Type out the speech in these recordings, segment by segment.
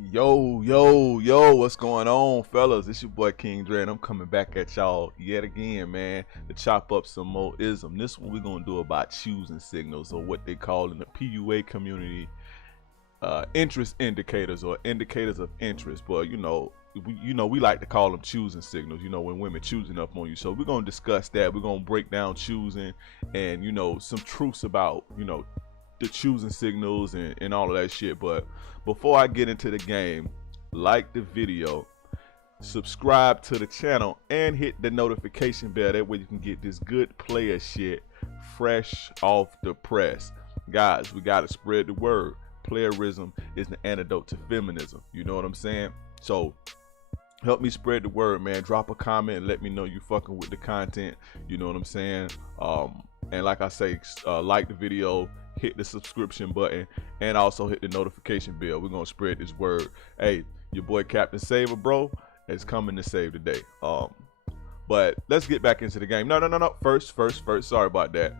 Yo, what's going on, fellas? It's your boy King Dre, and I'm coming back at y'all yet again, man, to chop up some more ism. This one we're gonna do about choosing signals, or what they call in the PUA community, interest indicators or indicators of interest. But we like to call them choosing signals. You know, when women choosing up on you. So we're gonna discuss that. We're gonna break down choosing, and some truths about the choosing signals and all of that shit. But before I get into the game, like the video, subscribe to the channel, and hit the notification bell. That way you can get this good player shit fresh off the press. Guys, we gotta spread the word. Playerism is the antidote to feminism. You know what I'm saying? So help me spread the word, man. Drop a comment and let me know you fucking with the content. You know what I'm saying? And like I say, like the video, hit the subscription button, and also hit the notification bell. We're gonna spread this word. Hey, your boy Captain Saver, bro, is coming to save the day. But let's get back into the game. No. First. Sorry about that.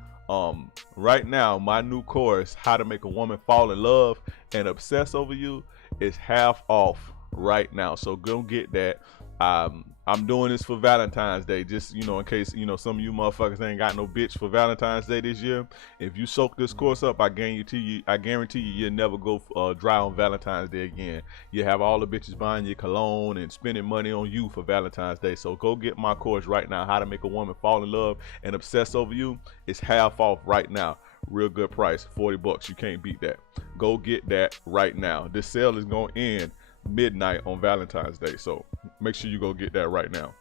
Right now, my new course, How to Make a Woman Fall in Love and Obsess Over You, is half off right now. So go get that. I'm doing this for Valentine's Day, just in case some of you motherfuckers ain't got no bitch for Valentine's Day this year. If you soak this course up, I guarantee you you'll never go dry on Valentine's Day again. You have all the bitches buying your cologne and spending money on you for Valentine's Day. So go get my course right now, How to Make a Woman Fall in Love and Obsess Over You. It's half off right now. Real good price, $40. You can't beat that. Go get that right now. This sale is gonna end midnight on Valentine's Day, so make sure you go get that right now.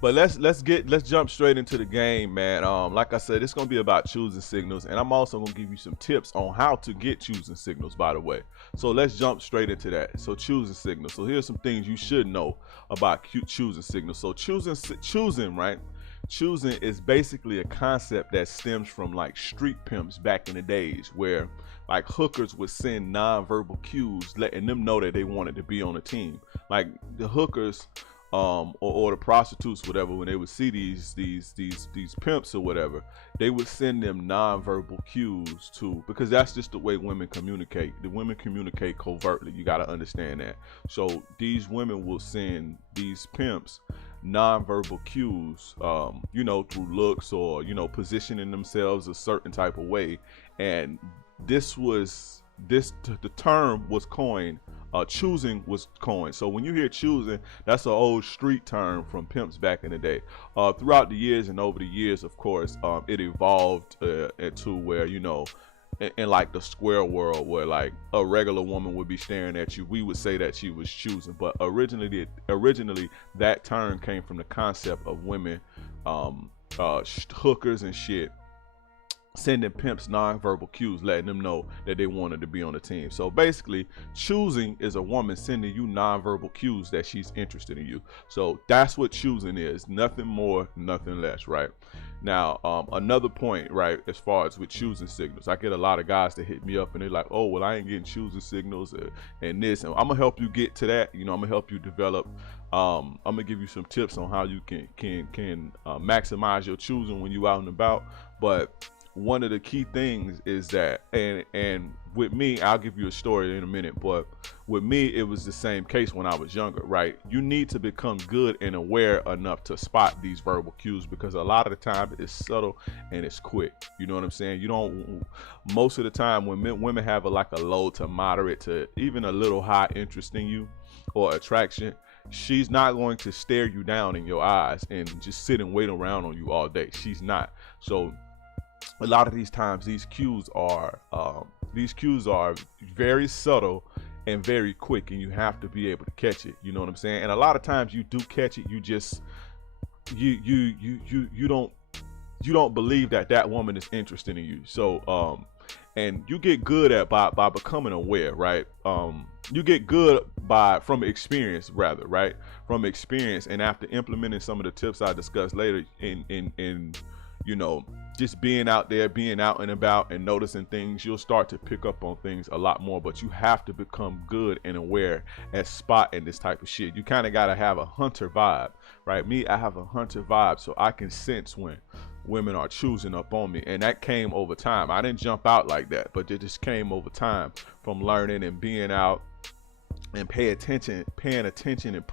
But let's jump straight into the game, man. Like I said, it's gonna be about choosing signals, and I'm also gonna give you some tips on how to get choosing signals, by the way. So let's jump straight into that. So choosing signals. So here's some things you should know about choosing signals. So choosing, right? Choosing is basically a concept that stems from like street pimps back in the days, where like hookers would send non-verbal cues letting them know that they wanted to be on a team. Like the hookers or the prostitutes, whatever, when they would see these pimps or whatever, they would send them non-verbal cues too, because that's just the way women communicate. The women communicate covertly. You got to understand that. So these women will send these pimps non-verbal cues, through looks or positioning themselves a certain type of way. And the term was coined. Choosing was coined. So when you hear choosing, that's an old street term from pimps back in the day. Throughout the years and over the years, of course, it evolved into where, in like the square world, where like a regular woman would be staring at you, we would say that she was choosing. But originally that term came from the concept of women, hookers and shit, sending pimps non-verbal cues letting them know that they wanted to be on the team. So basically, choosing is a woman sending you non-verbal cues that she's interested in you. So that's what choosing is. Nothing more, nothing less, right? Now, another point, right, as far as with choosing signals, I get a lot of guys that hit me up and they're like, oh, well, I ain't getting choosing signals and this, and I'm gonna help you get to that. I'm gonna help you develop. I'm gonna give you some tips on how you can maximize your choosing when you out and about. But one of the key things is that, and with me, I'll give you a story in a minute, but with me, it was the same case when I was younger, right? You need to become good and aware enough to spot these verbal cues, because a lot of the time it's subtle and it's quick. You know what I'm saying? Most of the time when women have a low to moderate to even a little high interest in you or attraction, she's not going to stare you down in your eyes and just sit and wait around on you all day. She's not. So a lot of these times, these cues are very subtle and very quick, and you have to be able to catch it. You know what I'm saying? And a lot of times you do catch it, you just you don't believe that woman is interested in you. So and you get good at by becoming aware, right? You get good from experience, rather, right? From experience, and after implementing some of the tips I discussed later in just being out there, being out and about and noticing things, you'll start to pick up on things a lot more. But you have to become good and aware at spotting this type of shit. You kind of got to have a hunter vibe, right? Me, I have a hunter vibe, so I can sense when women are choosing up on me, and that came over time. I didn't jump out like that, but it just came over time from learning and being out and paying attention and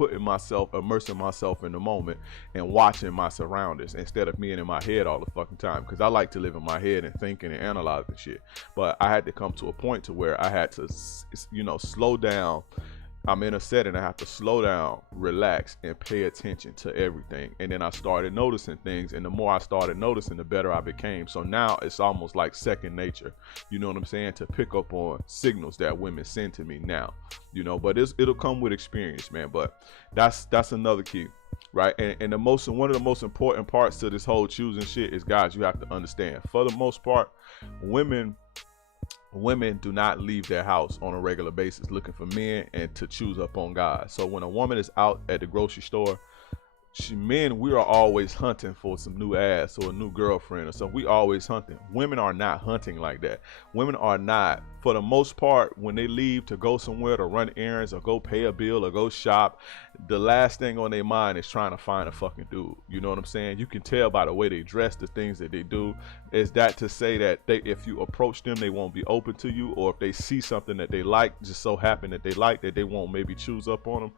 immersing myself in the moment and watching my surroundings instead of being in my head all the fucking time. Because I like to live in my head and thinking and analyzing shit. But I had to come to a point to where I had to, slow down. I'm in a setting, I have to slow down, relax, and pay attention to everything. And then I started noticing things, and the more I started noticing, the better I became. So now it's almost like second nature, you know what I'm saying, to pick up on signals that women send to me now, but it'll come with experience, man. But that's another key, right? And one of the most important parts to this whole choosing shit is, guys, you have to understand, for the most part, women do not leave their house on a regular basis looking for men and to choose up on guys. So when a woman is out at the grocery store, men, we are always hunting for some new ass or a new girlfriend or something. We always hunting. Women are not hunting like that. Women are not, for the most part, when they leave to go somewhere to run errands or go pay a bill or go shop, the last thing on their mind is trying to find a fucking dude. You know what I'm saying? You can tell by the way they dress, the things that they do. Is that to say that if you approach them, they won't be open to you, or if they see something that they like, just so happen that they like, that they won't maybe choose up on them?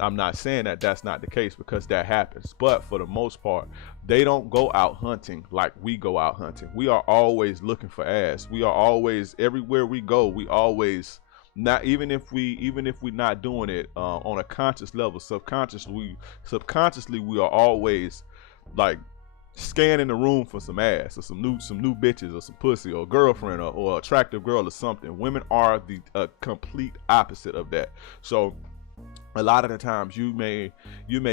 I'm not saying that that's not the case, because that happens, but for the most part, they don't go out hunting like we go out hunting. We are always looking for ass. We are always, everywhere we go, we always, not even if we're not doing it on a conscious level, subconsciously we are always like scanning the room for some ass or some new bitches or some pussy or a girlfriend or attractive girl or something. Women are the complete opposite of that. So a lot of the times you may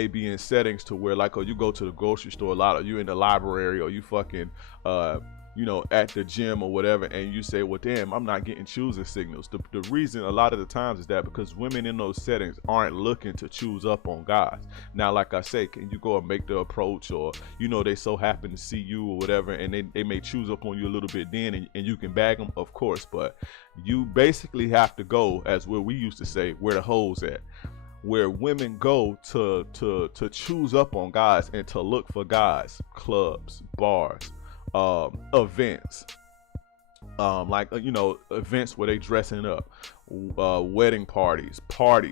be in settings to where, like, or you go to the grocery store a lot, or you in the library, or you fucking at the gym or whatever, and you say, well, damn, I'm not getting choosing signals. The reason a lot of the times is that because women in those settings aren't looking to choose up on guys. Now, like I say, can you go and make the approach, or they so happen to see you or whatever, and they may choose up on you a little bit then, and you can bag them, of course. But you basically have to go, as where we used to say, where the hoes at, where women go to choose up on guys and to look for guys: clubs, bars, events, events where they dressing up, wedding parties,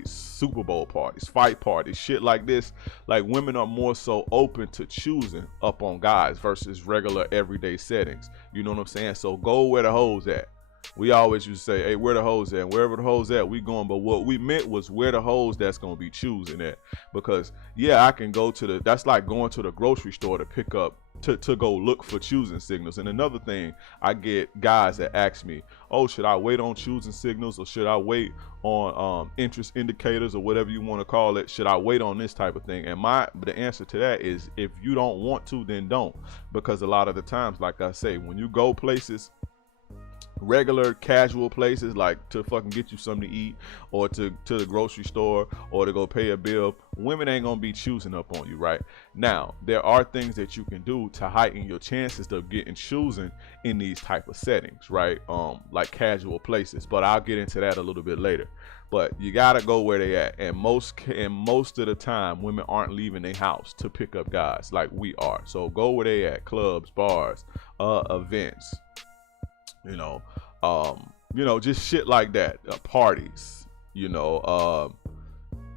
Super Bowl parties, fight parties, shit like this. Like, women are more so open to choosing up on guys versus regular everyday settings. You know what I'm saying? So go where the hoes at. We always used to say, hey, where the hoes at? Wherever the hoes at, we going. But what we meant was where the hoes that's going to be choosing at. Because, yeah, I can go to that's like going to the grocery store to pick up, to go look for choosing signals. And another thing, I get guys that ask me, oh, should I wait on choosing signals, or should I wait on interest indicators, or whatever you want to call it? Should I wait on this type of thing? And the answer to that is, if you don't want to, then don't. Because a lot of the times, like I say, when you go places, regular casual places, like to fucking get you something to eat, or to the grocery store, or to go pay a bill, women ain't gonna be choosing up on you. Right now, there are things that you can do to heighten your chances of getting choosing in these type of settings, right? Like casual places, but I'll get into that a little bit later. But you gotta go where they at, and most of the time, women aren't leaving their house to pick up guys like we are. So go where they at: clubs, bars, events, just shit like that, parties,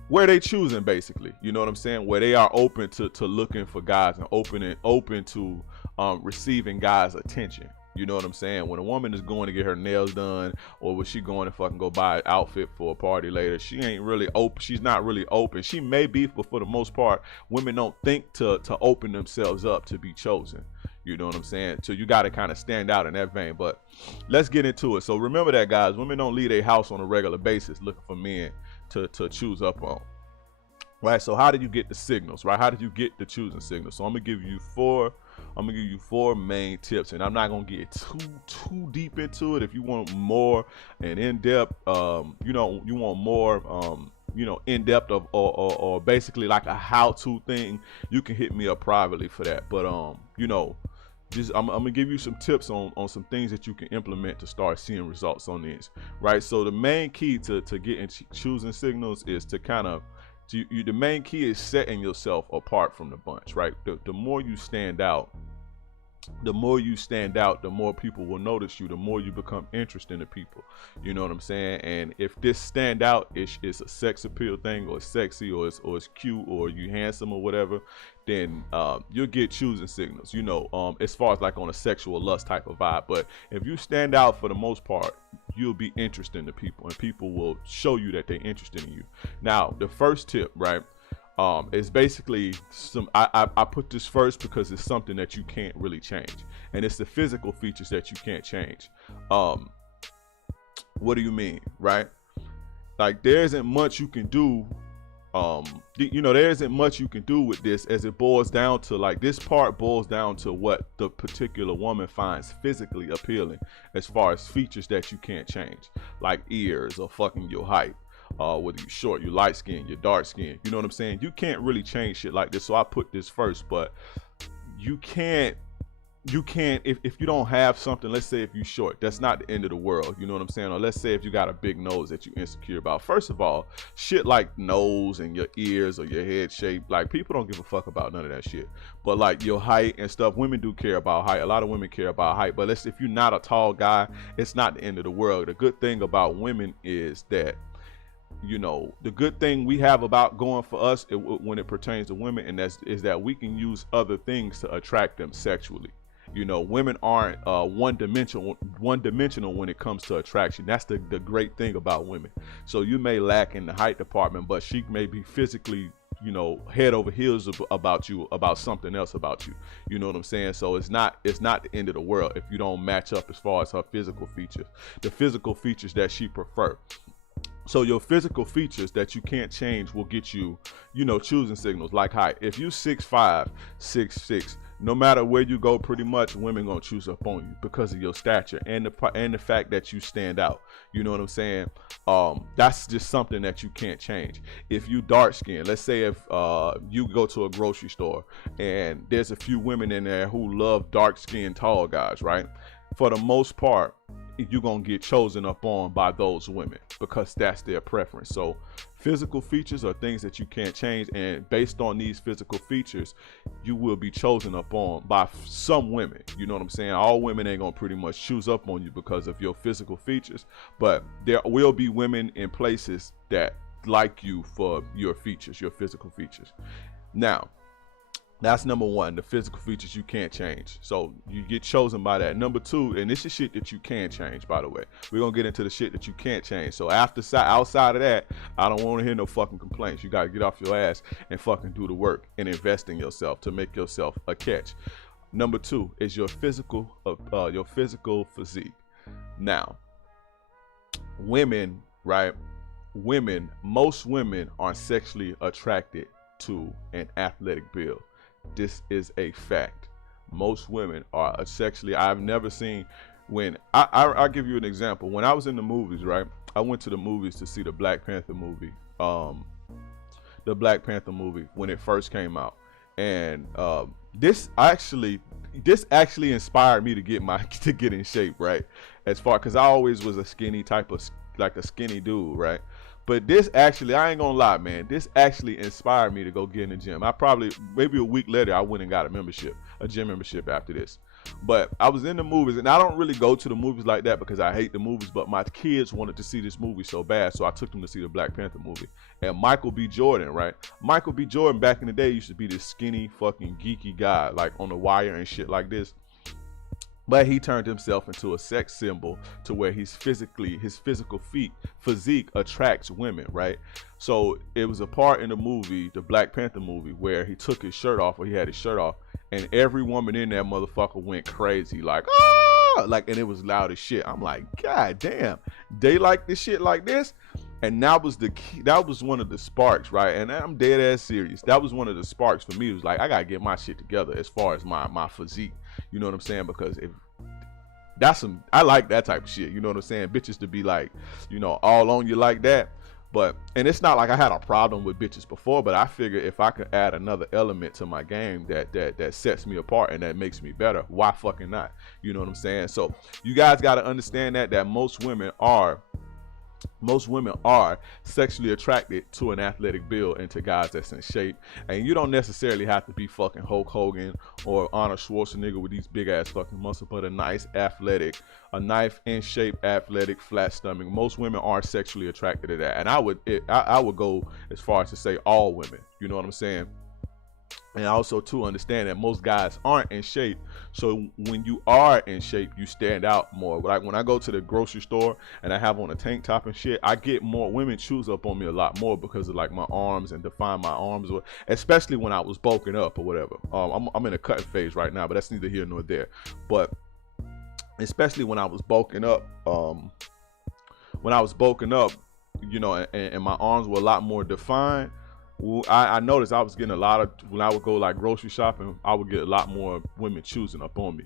where they choosing, basically, you know what I'm saying, where they are open to looking for guys, and open to receiving guys' attention. You know what I'm saying? When a woman is going to get her nails done, or was she going to fucking go buy an outfit for a party later, she ain't really open. She's not really open. She may be, but for the most part, women don't think to open themselves up to be chosen. You know what I'm saying? So you got to kind of stand out in that vein. But let's get into it. So remember that, guys, women don't leave their house on a regular basis looking for men to choose up on. Right? So how did you get the signals? Right? How did you get the choosing signals? So I'm gonna give you four main tips, and I'm not gonna get too deep into it. If you want more and in-depth, you want more in-depth of or basically like a how-to thing, you can hit me up privately for that. But I'm gonna give you some tips on some things that you can implement to start seeing results on this. Right? So the main key to getting choosing signals is to kind of, the main key is setting yourself apart from the bunch. Right? The more you stand out, the more you stand out, the more people will notice you, the more you become interesting to people. You know what I'm saying? And if this stand out is a sex appeal thing, or it's sexy, or it's cute, or you handsome or whatever, then you'll get choosing signals, you know, as far as like on a sexual lust type of vibe. But if you stand out, for the most part, you'll be interesting to people, and people will show you that they're interested in you. Now, the first tip, right? It's basically I put this first because it's something that you can't really change, and it's the physical features that you can't change. What do you mean, right? Like, there isn't much you can do. There isn't much you can do with this, as it boils down to, like, this part boils down to what the particular woman finds physically appealing, as far as features that you can't change, like ears or fucking your height. Whether you're short, you light skin, you're dark skin, you know what I'm saying? You can't really change shit like this. So I put this first, but you can't if you don't have something. Let's say if you're short, that's not the end of the world, you know what I'm saying? Or let's say if you got a big nose that you're insecure about. First of all, shit like nose and your ears or your head shape, like, people don't give a fuck about none of that shit. But like your height and stuff, women do care about height. A lot of women care about height. But if you're not a tall guy, it's not the end of the world. The good thing about women is that, you know, the good thing we have about going for us when it pertains to women, and is that we can use other things to attract them sexually. You know, women aren't one-dimensional when it comes to attraction. That's the great thing about women. So you may lack in the height department, but she may be physically, you know, head over heels about you, about something else about you. You know what I'm saying? So it's not the end of the world if you don't match up as far as her physical features, the physical features that she prefer. So your physical features that you can't change will get you, you know, choosing signals like height. If you 6'5", 6'6", no matter where you go, pretty much women gonna choose up on you because of your stature and the fact that you stand out. You know what I'm saying? That's just something that you can't change. If you dark skin, let's say if you go to a grocery store and there's a few women in there who love dark skinned tall guys, right? For the most part, you're gonna get chosen up on by those women because that's their preference. So physical features are things that you can't change, and based on these physical features, you will be chosen up on by some women. You know what I'm saying? All women ain't gonna pretty much choose up on you because of your physical features, but there will be women in places that like you for your features, your physical features. Now, that's number one, the physical features you can't change. So you get chosen by that. Number two, and this is shit that you can change, by the way. We're going to get into the shit that you can't change. So outside of that, I don't want to hear no fucking complaints. You got to get off your ass and fucking do the work and invest in yourself to make yourself a catch. Number two is your physical physique. Now, women, right? Most women are sexually attracted to an athletic build. This is a fact. Most women are sexually. I've never seen, when I'll give you an example. When I was in the movies, right? I went to the movies to see the Black Panther movie. The Black Panther movie when it first came out, and this actually inspired me to get in shape, right? As far, because I always was a skinny type of, like a skinny dude, right? But this actually, I ain't gonna lie, man, this actually inspired me to go get in the gym. Maybe a week later, I went and got a gym membership after this. But I was in the movies, and I don't really go to the movies like that because I hate the movies, but my kids wanted to see this movie so bad, so I took them to see the Black Panther movie. And Michael B. Jordan, right? Michael B. Jordan back in the day used to be this skinny, fucking geeky guy, like on the wire and shit like this. But he turned himself into a sex symbol to where his physical physique attracts women, right? So it was a part in the movie, the Black Panther movie, where he took his shirt off, or he had his shirt off, and every woman in that motherfucker went crazy, like, ah, like, and it was loud as shit. I'm like, God damn, they like this shit like this? And that was the key. That was one of the sparks, right? And I'm dead ass serious. That was one of the sparks for me. It was like, I gotta get my shit together as far as my physique. You know what I'm saying? Because I like that type of shit. You know what I'm saying? Bitches to be like, you know, all on you like that. And it's not like I had a problem with bitches before, but I figured if I could add another element to my game that sets me apart and that makes me better, why fucking not? You know what I'm saying? So you guys got to understand that most women are most women are sexually attracted to an athletic build and to guys that's in shape. And you don't necessarily have to be fucking Hulk Hogan or Arnold Schwarzenegger with these big ass fucking muscles, but a nice athletic, a knife in shape, athletic, flat stomach. Most women are sexually attracted to that. And I would go as far as to say all women. You know what I'm saying? And also to understand that most guys aren't in shape, so when you are in shape you stand out more. Like when I go to the grocery store and I have on a tank top and shit, I get more women choose up on me a lot more because of like my arms and define my arms, or especially when I was bulking up or whatever. I'm in a cutting phase right now, but that's neither here nor there. But especially when I was bulking up, you know, and my arms were a lot more defined. I noticed I was getting a lot of, when I would go like grocery shopping, I would get a lot more women choosing up on me,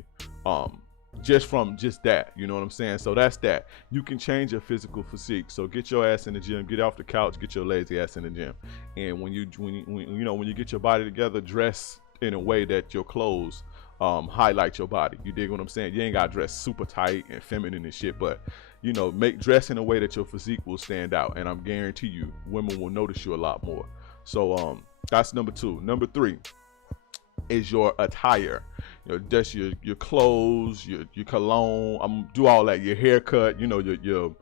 just from just that, you know what I'm saying? So that's that. You can change your physical physique. So get your ass in the gym, get off the couch, get your lazy ass in the gym. And when you get your body together, dress in a way that your clothes highlight your body. You dig what I'm saying? You ain't got to dress super tight and feminine and shit, but you know, dress in a way that your physique will stand out, and I'm guarantee you women will notice you a lot more. So that's number 2. Number 3 is your attire. You know, that's your clothes, your cologne. I'm gonna do all that. Your haircut. You know, your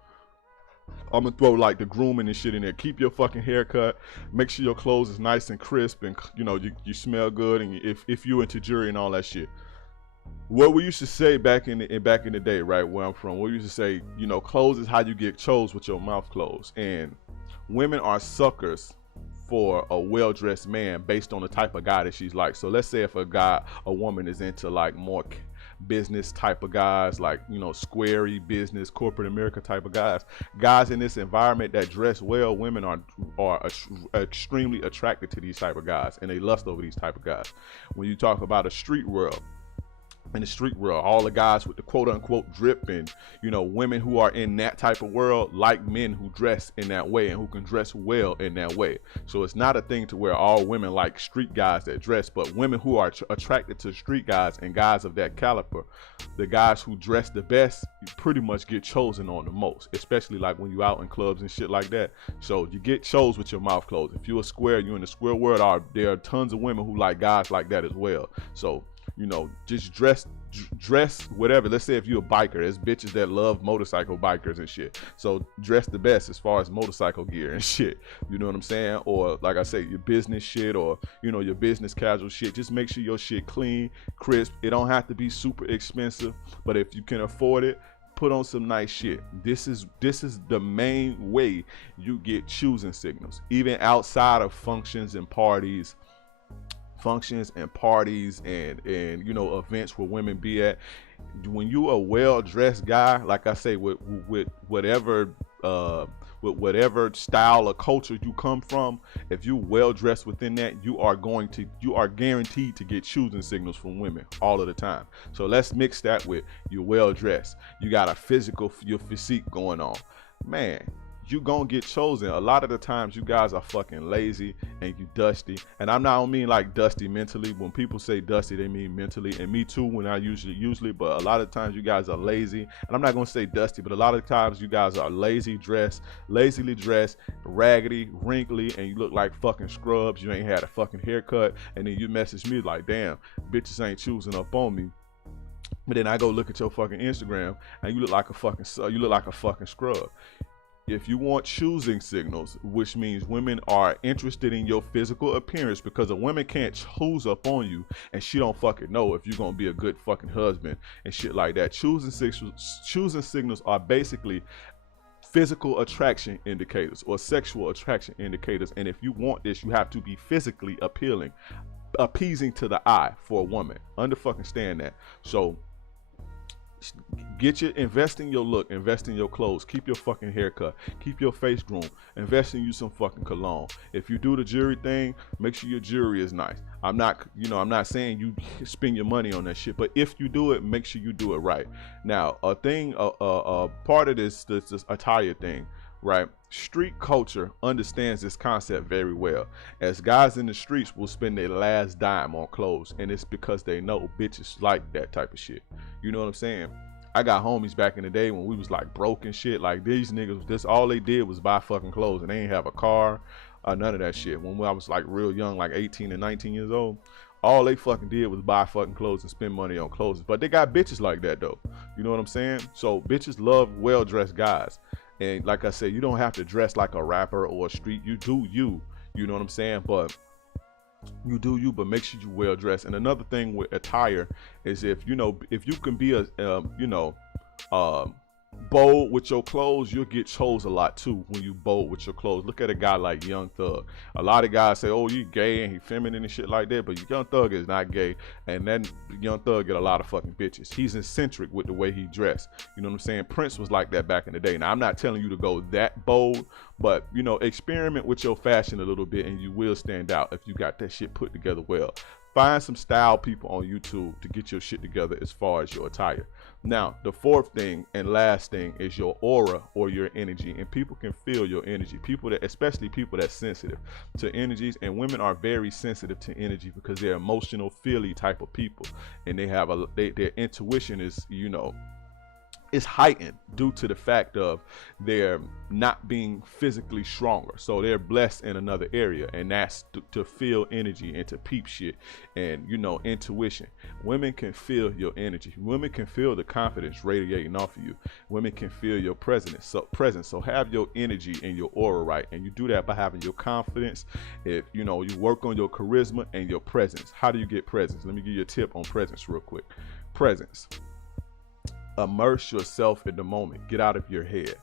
I'm gonna throw like the grooming and shit in there. Keep your fucking haircut. Make sure your clothes is nice and crisp, and you know you smell good. And if you into jewelry and all that shit. What we used to say back in the day, right, where I'm from, we used to say, you know, clothes is how you get chose with your mouth closed. And women are suckers for a well-dressed man based on the type of guy that she's like. So let's say if a woman is into like more business type of guys, like, you know, squarey business, corporate America type of guys in this environment that dress well, women are extremely attracted to these type of guys, and they lust over these type of guys. When you talk about a street world, in the street world, all the guys with the quote unquote drip, and you know, women who are in that type of world like men who dress in that way and who can dress well in that way. So it's not a thing to where all women like street guys that dress, but women who are attracted to street guys and guys of that caliber, the guys who dress the best, you pretty much get chosen on the most, especially like when you out in clubs and shit like that. So you get chose with your mouth closed. If you're a square, you in the square world, there are tons of women who like guys like that as well. So you know, just dress whatever. Let's say if you're a biker, there's bitches that love motorcycle bikers and shit. So dress the best as far as motorcycle gear and shit. You know what I'm saying? Or like I say, your business shit, or you know, your business casual shit. Just make sure your shit clean, crisp. It don't have to be super expensive, but if you can afford it, put on some nice shit. This is the main way you get choosing signals, even outside of functions and parties and you know, events where women be at. When you a well-dressed guy, like I say, with whatever style or culture you come from, if you well-dressed within that, you are guaranteed to get choosing signals from women all of the time. So let's mix that with you're well-dressed, you got your physique going on, man, you gonna get chosen. A lot of the times you guys are fucking lazy and you dusty, and I don't mean like dusty mentally. When people say dusty, they mean mentally, and me too when I usually, but a lot of times you guys are lazy, and I'm not gonna say dusty, but a lot of times you guys are lazily dressed, raggedy, wrinkly, and you look like fucking scrubs. You ain't had a fucking haircut, and then you message me like, damn, bitches ain't choosing up on me. But then I go look at your fucking Instagram and you look like a fucking scrub. If you want choosing signals, which means women are interested in your physical appearance, because a woman can't choose up on you and she don't fucking know if you're gonna be a good fucking husband and shit like that. Choosing signals are basically physical attraction indicators or sexual attraction indicators, and if you want this, you have to be physically appeasing to the eye for a woman. Understand that. So invest in your look, invest in your clothes, keep your fucking haircut, keep your face groomed, invest in you some fucking cologne. If you do the jewelry thing, make sure your jewelry is nice. I'm not saying you spend your money on that shit, but if you do it, make sure you do it right. Now, a part of this attire thing, right? Street culture understands this concept very well, as guys in the streets will spend their last dime on clothes, and it's because they know bitches like that type of shit. You know what I'm saying? I got homies back in the day when we was like broke and shit. Like these niggas, this all they did was buy fucking clothes, and they ain't have a car or none of that shit. When I was like real young, like 18 and 19 years old, all they fucking did was buy fucking clothes and spend money on clothes. But they got bitches like that though. You know what I'm saying? So bitches love well-dressed guys. And like I said, you don't have to dress like a rapper or a street. You do you. You know what I'm saying? But you do you, but make sure you well dressed. And another thing with attire is if you can be bold with your clothes, you'll get chose a lot too when you bold with your clothes. Look at a guy like Young Thug. A lot of guys say, oh, you gay and he feminine and shit like that, but Young Thug is not gay, and then Young Thug get a lot of fucking bitches. He's eccentric with the way he dressed. You know what I'm saying? Prince was like that back in the day. Now I'm not telling you to go that bold, but experiment with your fashion a little bit and you will stand out if you got that shit put together well. Find some style people on YouTube to get your shit together as far as your attire. Now, the fourth thing and last thing is your aura or your energy, and people can feel your energy. Especially people that's sensitive to energies, and women are very sensitive to energy because they're emotional, feely type of people, and they have their intuition is is heightened due to the fact of their not being physically stronger. So they're blessed in another area, and that's to feel energy and to peep shit and intuition. Women can feel your energy. Women can feel the confidence radiating off of you. Women can feel your presence. So have your energy and your aura right, and you do that by having your confidence. If you work on your charisma and your presence. How do you get presence? Let me give you a tip on presence real quick. Presence. Immerse yourself in the moment. Get out of your head.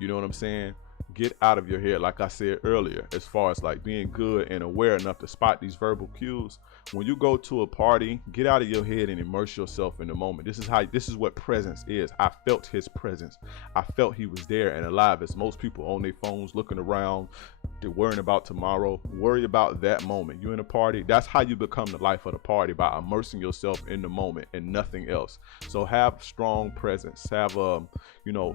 You know what I'm saying? Get out of your head. Like I said earlier, as far as like being good and aware enough to spot these verbal cues. When you go to a party, get out of your head and immerse yourself in the moment. This is what presence is. I felt his presence. I felt he was there and alive. As most people on their phones looking around, they're worrying about tomorrow. Worry about that moment. You're in a party. That's how you become the life of the party, by immersing yourself in the moment and nothing else. So have strong presence. Have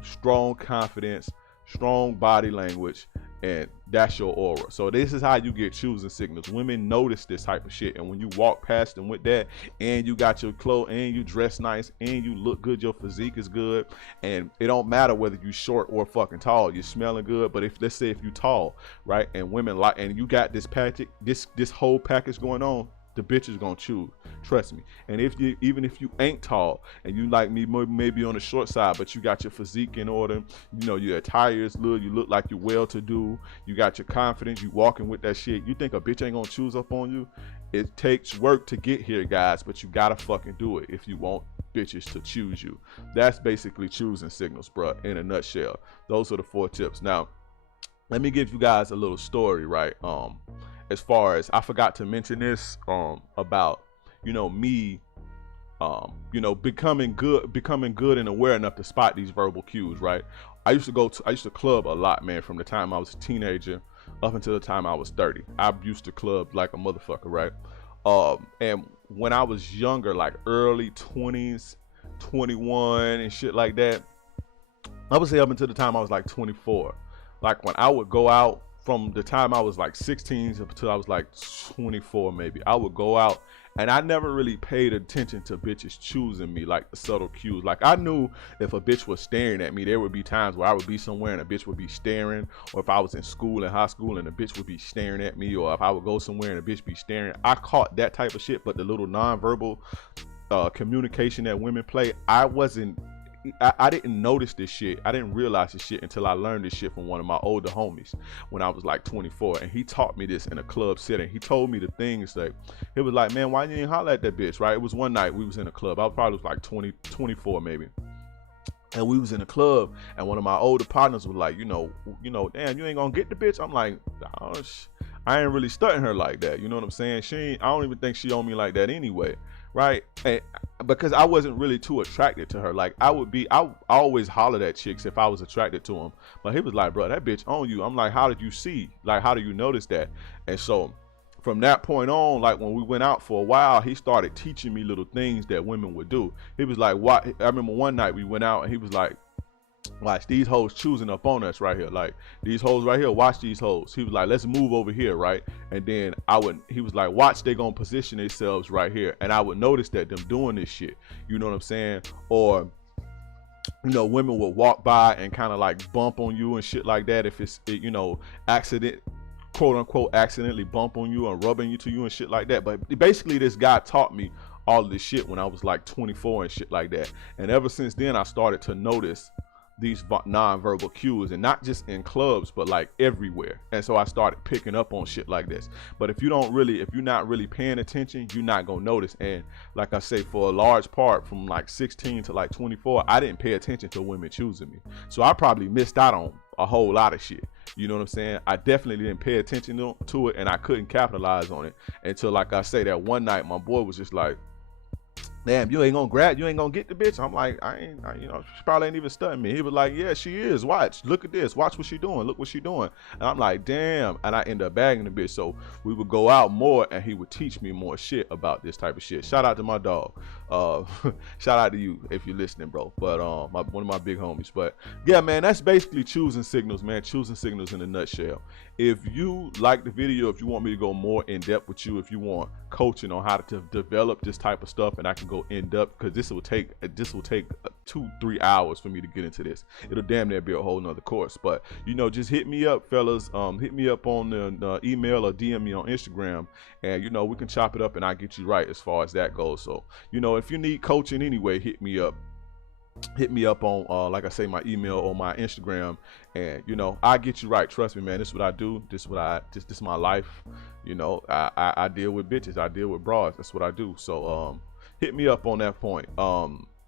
strong confidence, strong body language, and that's your aura. So this is how you get choosing signals. Women notice this type of shit, and when you walk past them with that, and you got your clothes, and you dress nice, and you look good, your physique is good, and it don't matter whether you short or fucking tall, you're smelling good. But let's say if you tall, right, and women like, and you got this package, this whole package going on, the bitch is gonna choose. Trust me. And even if you ain't tall and you like me maybe on the short side, but you got your physique in order, your attire is good, you look like you're well-to-do, you got your confidence, you walking with that shit, you think a bitch ain't gonna choose up on you? It takes work to get here, guys, but you gotta fucking do it if you want bitches to choose you. That's basically choosing signals, bruh, in a nutshell. Those are the 4 tips. Now, let me give you guys a little story, right? As far as, I forgot to mention this about me becoming good and aware enough to spot these verbal cues, right? I used to club a lot, man, from the time I was a teenager up until the time I was 30. I used to club like a motherfucker, right? And when I was younger, like early 20s, 21 and shit like that, I would say up until the time I was like 24. Like when I would go out, from the time I was like 16 until I was like 24 maybe, I would go out, and I never really paid attention to bitches choosing me, like the subtle cues. Like I knew if a bitch was staring at me, there would be times where I would be somewhere and a bitch would be staring, or if I was in high school and a bitch would be staring at me, or if I would go somewhere and a bitch be staring. I caught that type of shit, but the little nonverbal communication that women play, I didn't notice this shit. I didn't realize this shit until I learned this shit from one of my older homies when I was like 24, and he taught me this in a club setting. He told me the things that he was like, man, why you ain't holler at that bitch, right? It was one night we was in a club. I probably was like 24 maybe. And we was in a club, and one of my older partners was like, damn, you ain't gonna get the bitch? I'm like, oh, I ain't really stunting her like that. You know what I'm saying? I don't even think she on me like that anyway. Right? And because I wasn't really too attracted to her. Like I always hollered at chicks if I was attracted to them. But he was like, bro, that bitch on you. I'm like, how did you see? Like, how do you notice that? And so from that point on, like when we went out for a while, he started teaching me little things that women would do. He was like, what? I remember one night we went out and he was like, watch these hoes choosing up on us right here. Like these hoes right here, watch these hoes. He was like, let's move over here, right? And then he was like, watch, they gonna position themselves right here. And I would notice that them doing this shit, you know what I'm saying? Or you know, women will walk by and kind of like bump on you and shit like that if it's, you know, accident, quote unquote, accidentally bump on you and rubbing you to you and shit like that. But basically, this guy taught me all of this shit when I was like 24 and shit like that. And ever since then, I started to notice these non-verbal cues, and not just in clubs but like everywhere. And so I started picking up on shit like this. But if you're not really paying attention, you're not gonna notice. And like I say, for a large part from like 16 to like 24, I didn't pay attention to women choosing me, so I probably missed out on a whole lot of shit. You know what I'm saying? I definitely didn't pay attention to it, and I couldn't capitalize on it until, like I say, that one night my boy was just like, damn, you ain't gonna get the bitch. I'm like, you know, she probably ain't even studying me. He was like, yeah, she is. Watch, look at this. Watch what she doing. Look what she doing. And I'm like, damn. And I end up bagging the bitch. So we would go out more, and he would teach me more shit about this type of shit. Shout out to my dog. Shout out to you if you're listening, bro. But one of my big homies. But yeah, man, that's basically choosing signals, man. Choosing signals in a nutshell. If you like the video, if you want me to go more in depth with you, if you want coaching on how to develop this type of stuff, and I can go in depth, because this will take 2-3 hours for me to get into this. It'll damn near be a whole nother course. But you know, just hit me up, fellas. Hit me up on the email or DM me on Instagram, and you know, we can chop it up and I'll get you right as far as that goes. So you know, if you need coaching anyway, hit me up on like I say, my email or my Instagram, and you know, I get you right. Trust me, man. This is what I do. This is my life. You know, I deal with bitches. I deal with broads. That's what I do. So hit me up on that point.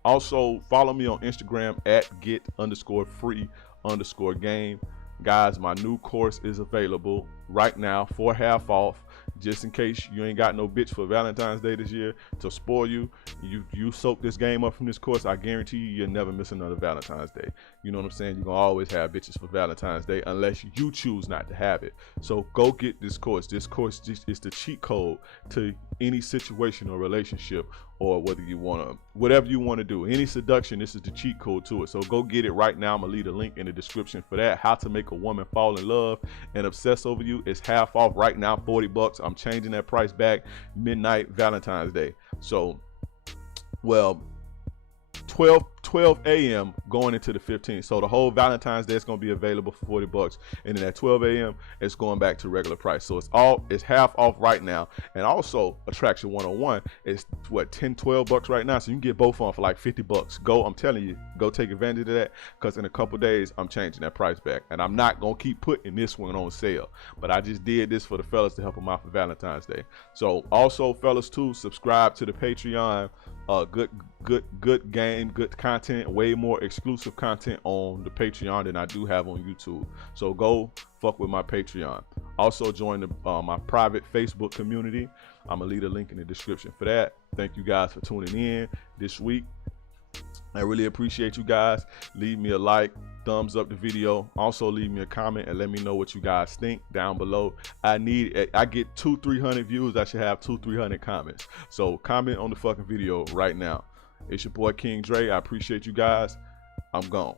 Also follow me on Instagram at get_free_game. Guys, my new course is available right now for half off. Just in case you ain't got no bitch for Valentine's Day this year to spoil you, you soak this game up from this course, I guarantee you'll never miss another Valentine's Day. You know what I'm saying? You're gonna always have bitches for Valentine's Day unless you choose not to have it. So go get this course. This course is the cheat code to any situation or relationship, or whatever you want to do. Any seduction, this is the cheat code to it. So go get it right now. I'm gonna leave a link in the description for that. How to make a woman fall in love and obsess over you. It's half off right now, $40. I'm changing that price back midnight Valentine's Day. So, well, 12 a.m. going into the 15th. So the whole Valentine's Day is going to be available for $40, and then at 12 a.m. it's going back to regular price. So it's half off right now. And also Attraction 101 is what, $10-12 right now. So you can get both on for like $50. I'm telling you, go take advantage of that, because in a couple days I'm changing that price back, and I'm not going to keep putting this one on sale, but I just did this for the fellas to help them out for Valentine's Day. So also, fellas, too, subscribe to the Patreon. Good game, good content, way more exclusive content on the Patreon than I do have on YouTube. So go fuck with my Patreon. Also join my private Facebook community. I'm gonna leave a link in the description for that. Thank you guys for tuning in this week. I really appreciate you guys. Leave me a like, thumbs up the video. Also leave me a comment and let me know what you guys think down below. I get 200-300 views. I should have 200-300 comments. So comment on the fucking video right now. It's your boy King Dre. I appreciate you guys. I'm gone.